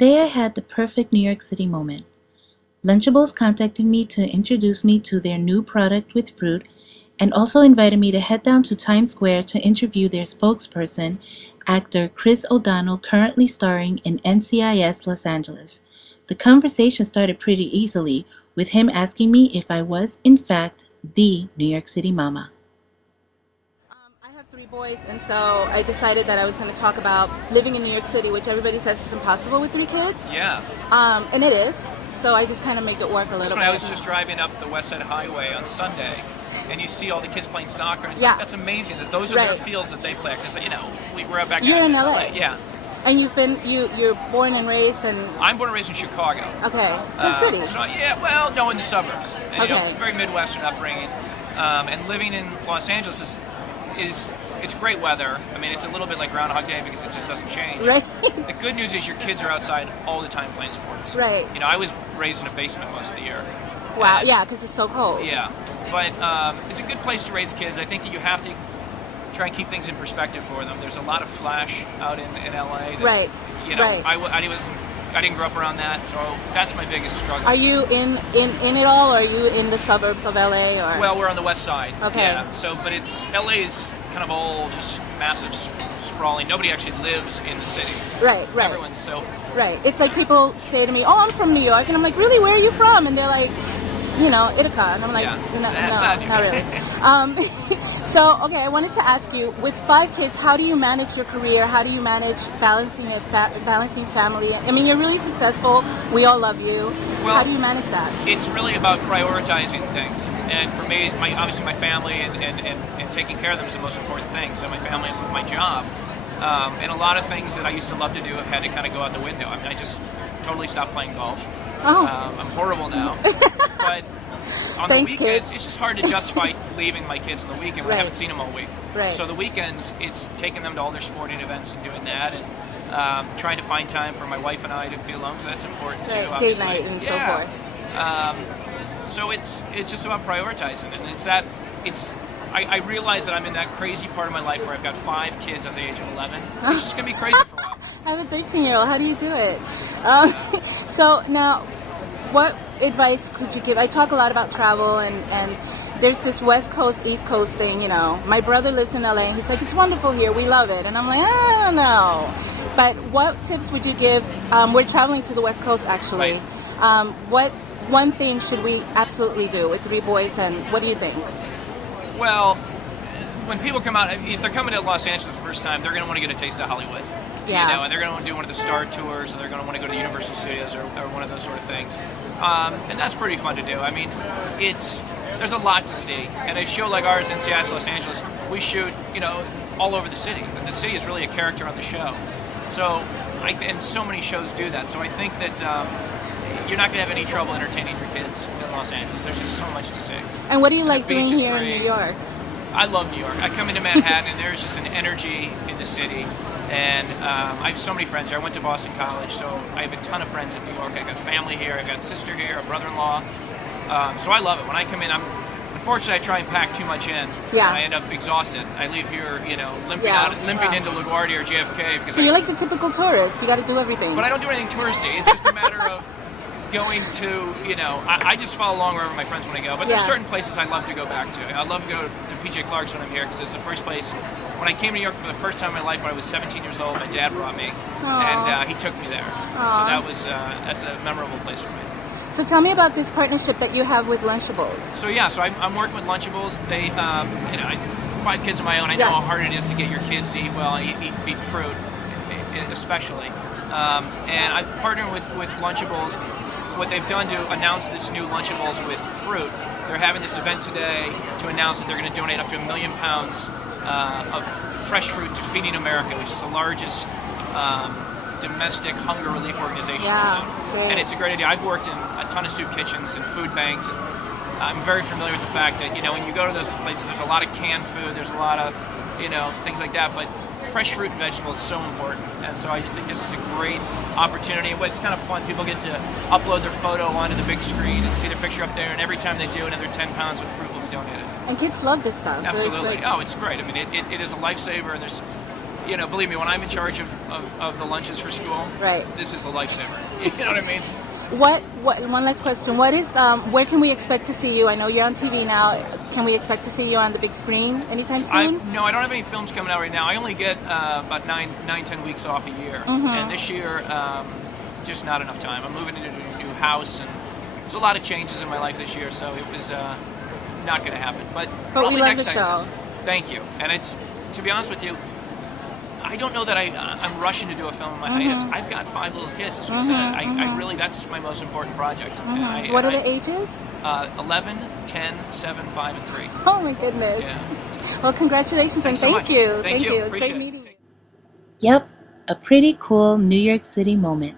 today I had the perfect New York City moment. Lunchables contacted me to introduce me to their new product with fruit and also invited me to head down to Times Square to interview their spokesperson, actor Chris O'Donnell, currently starring in NCIS Los Angeles. The conversation started pretty easily, with him asking me if I was, in fact, the New York City mama. I have 3 boys, and so I decided that I was going to talk about living in New York City, which everybody says is impossible with 3 kids. Yeah. And it is, so I just kind of make it work a little bit. I was just driving up the West Side Highway on Sunday, and you see all the kids playing soccer, and it's Yeah. like, that's amazing that those are their fields that they play, because, we were back You're in LA. Yeah. And you're born and raised in... I'm born and raised in Chicago. Okay, so city. So, no, in the suburbs. And, Okay. Very Midwestern upbringing. And living in Los Angeles it's great weather. I mean, it's a little bit like Groundhog Day because it just doesn't change. Right. The good news is your kids are outside all the time playing sports. Right. I was raised in a basement most of the year. Wow, And, yeah, because it's so cold. Yeah, but it's a good place to raise kids. I think that you have to try and keep things in perspective for them. There's a lot of flash out in LA. That, Right. Right. I didn't grow up around that, so that's my biggest struggle. Are you in it all, or are you in the suburbs of LA? Or? Well, we're on the west side. Okay. Yeah. So, but LA is kind of all just massive, sprawling. Nobody actually lives in the city. Right. Everyone's so. Right. It's like people say to me, "Oh, I'm from New York," and I'm like, "Really? Where are you from?" And they're like, Ithaca, and I'm like, Yeah. no, That's not really. So, okay, I wanted to ask you, with 5 kids, how do you manage your career? How do you manage balancing family? I mean, you're really successful. We all love you. Well, how do you manage that? It's really about prioritizing things. And for me, obviously my family and taking care of them is the most important thing. So my family and my job. And a lot of things that I used to love to do have had to kind of go out the window. I mean, I just totally stopped playing golf. Oh. I'm horrible now. But on the weekends, kids. it's just hard to justify leaving my kids on the weekend when I haven't seen them all week. Right. So the weekends, it's taking them to all their sporting events and doing that, and trying to find time for my wife and I to be alone. So that's important too. Date Obviously. night and so forth. So it's just about prioritizing, and I realize that I'm in that crazy part of my life where I've got 5 kids under the age of 11. It's just gonna be crazy for a while. I have a 13-year-old. How do you do it? So now, what advice could you give? I talk a lot about travel, and there's this West Coast, East Coast thing, My brother lives in LA, and he's like, it's wonderful here. We love it. And I'm like, I don't know. But what tips would you give? We're traveling to the West Coast, actually. Right. What one thing should we absolutely do with 3 boys, and what do you think? Well, when people come out, if they're coming to Los Angeles the first time, they're going to want to get a taste of Hollywood. Yeah. And they're going to want to do one of the Star Tours, or they're going to want to go to Universal Studios or one of those sort of things. And that's pretty fun to do. I mean, there's a lot to see. And a show like ours, NCIS Los Angeles, we shoot, all over the city. And the city is really a character on the show. So, and so many shows do that. So I think that you're not going to have any trouble entertaining your kids in Los Angeles. There's just so much to see. And what do you like The beach doing is here great. in New York? I love New York. I come into Manhattan, and there's just an energy in the city. And I have so many friends here. I went to Boston College, so I have a ton of friends in New York. I've got family here. I've got a sister here, a brother-in-law. So I love it. When I come in, unfortunately, I try and pack too much in. Yeah. And I end up exhausted. I leave here, limping into LaGuardia or JFK. Because So you're like the typical tourist. You got to do everything. But I don't do anything touristy. It's just a matter of going to, I just follow along wherever my friends want to go. But there's certain places I love to go back to. I love to go to PJ Clark's when I'm here because it's the first place. When I came to New York for the first time in my life when I was 17 years old, my dad brought me. Aww. And he took me there. Aww. So that's a memorable place for me. So tell me about this partnership that you have with Lunchables. So I'm working with Lunchables. They, I have 5 kids of my own. I know how hard it is to get your kids to eat well and eat fruit, especially. And I've partnered with Lunchables. What they've done to announce this new Lunchables with fruit, they're having this event today to announce that they're going to donate up to 1 million pounds of fresh fruit to Feeding America, which is the largest domestic hunger relief organization. Yeah, great. And it's a great idea. I've worked in a ton of soup kitchens and food banks, and I'm very familiar with the fact that, when you go to those places, there's a lot of canned food, there's a lot of, things like that, but fresh fruit and vegetables is so important. And so I just think this is a great opportunity. It's kind of fun. People get to upload their photo onto the big screen and see their picture up there, and every time they do, another 10 pounds of fruit will be donated. And kids love this stuff. Absolutely. It's great. I mean, it is a lifesaver, and there's, you know, believe me, when I'm in charge of the lunches for school, Right. this is the lifesaver. You know what I mean? What? One last question. What is? Where can we expect to see you? I know you're on TV now. Can we expect to see you on the big screen anytime soon? No, I don't have any films coming out right now. I only get about 10 weeks off a year, and this year, just not enough time. I'm moving into a new house, and there's a lot of changes in my life this year, so it was not going to happen. But we probably love next the time. show. Thank you. And it's, to be honest with you, I don't know that I'm rushing to do a film in my hiatus. I've got 5 little kids, as we said. I really, that's my most important project. And What are the ages? 11, 10, 7, 5, and 3. Oh my goodness. Yeah. Well, congratulations Thanks and so thank much. you. Thank you. It's Appreciate great it. meeting you. Yep, a pretty cool New York City moment.